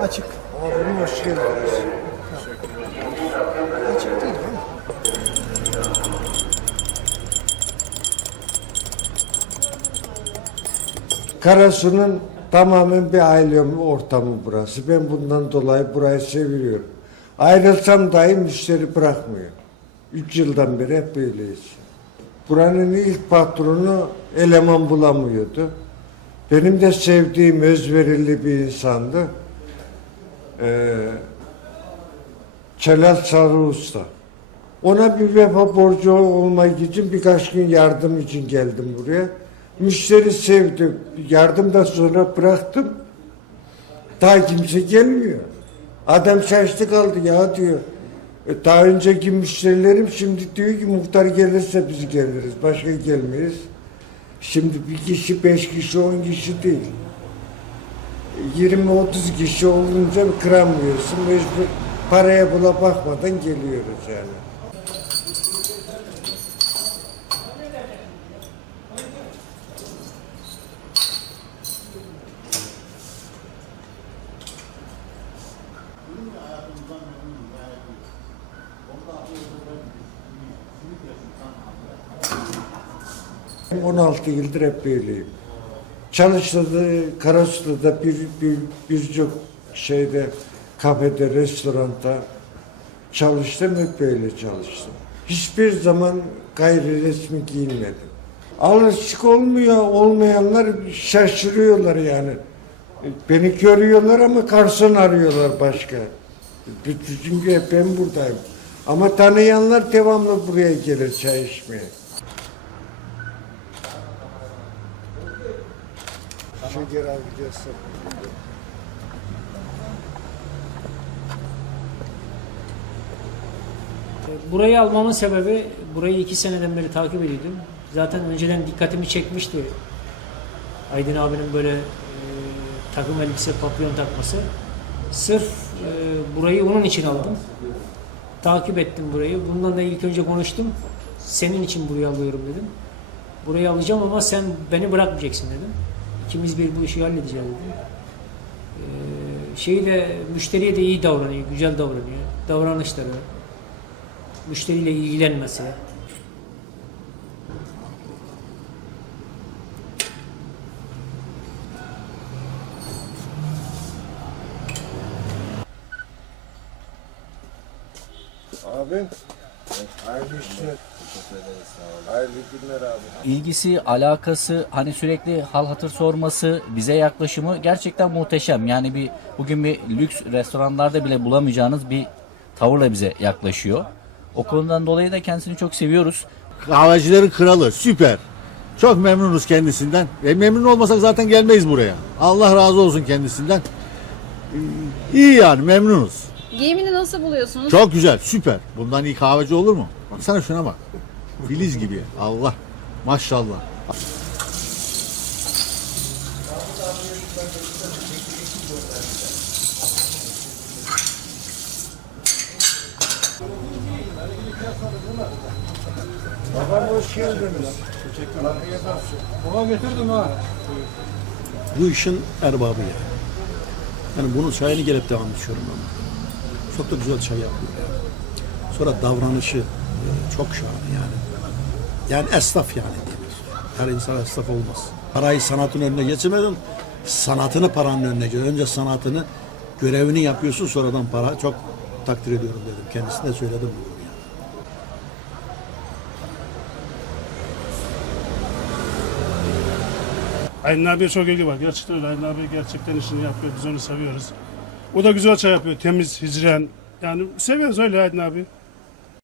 Açık. Abim hoş geldiniz. Açık değil mi? Karasu'nun tamamen bir aile ortamı burası. Ben bundan dolayı burayı seviyorum. Ayrılsam dahi müşteri bırakmıyor. Üç yıldan beri hep böyleyiz. Buranın ilk patronu eleman bulamıyordu. Benim de sevdiğim özverili bir insandı. Ee, Celal Sarı Usta. Ona bir vefa borcu olmak için birkaç gün yardım için geldim buraya. Müşteri sevdi. Yardımdan sonra bıraktım. Daha kimse gelmiyor. Adam şaştı kaldı ya diyor. E, daha önceki müşterilerim şimdi diyor ki muhtar gelirse biz geliriz. Başka gelmeyiz. Şimdi bir kişi, beş kişi, on kişi değil. 20-30 kişi olunca kıramıyorsun. Mecbur paraya bula bakmadan geliyoruz yani. Ben 16 yıldır hep böyleyim. Çalıştığında, Karasu'da bir, bir, birçok şeyde, kafede, restoranda çalıştım, hep böyle çalıştım. Hiçbir zaman gayri resmi giyinmedim. Alışık olmuyor, olmayanlar şaşırıyorlar yani. Beni görüyorlar ama karşın arıyorlar başka. Çünkü ben buradayım. Ama tanıyanlar devamlı buraya gelir çay içmeye. Şeker abi gelsin. Burayı almamın sebebi, burayı iki seneden beri takip ediyordum. Zaten önceden dikkatimi çekmişti. Aydın abinin böyle e, takım elbise, papyon takması. Sırf e, burayı onun için aldım. Takip ettim burayı. Bundan da ilk önce konuştum. Senin için burayı alıyorum dedim. Burayı alacağım ama sen beni bırakmayacaksın dedim. İkimiz bir bu işi halledeceğiz dedim. Ee, şeyi de müşteriye de iyi davranıyor, güzel davranıyor. Davranışları, müşteriyle ilgilenmesi. Abi. Hayırlı işler. Hayırlı günler abi. ilgisi, alakası, hani sürekli hal hatır sorması, bize yaklaşımı gerçekten muhteşem. Yani bir bugün bir lüks restoranlarda bile bulamayacağınız bir tavırla bize yaklaşıyor. O konudan dolayı da kendisini çok seviyoruz. Kahvecilerin kralı süper. Çok memnunuz kendisinden. E, memnun olmasak zaten gelmeyiz buraya. Allah razı olsun kendisinden. İyi yani memnunuz. Giyimini nasıl buluyorsunuz? Çok güzel süper. Bundan iyi kahveci olur mu? Baksana şuna bak. Filiz gibi. Allah. Maşallah. Babam hoş geldiniz. Bu işin erbabı ya. Yani bunun çayını gelip devam içiyorum ben. Çok da güzel çay yapıyor yani. Sonra davranışı e, çok şahane yani. Yani esnaf yani denir. Her insan esnaf olmaz. Parayı sanatın önüne geçirmedin. Sanatını paranın önüne geç. Önce sanatını, görevini yapıyorsun sonradan para. Çok takdir ediyorum dedim. Kendisine söyledim bunu. Aydın abiye çok ilgi var. Gerçekten öyle. Aydın abi gerçekten işini yapıyor. Biz onu seviyoruz. O da güzel çay yapıyor. Temiz, hicren. Yani seviyoruz öyle Aydın abi.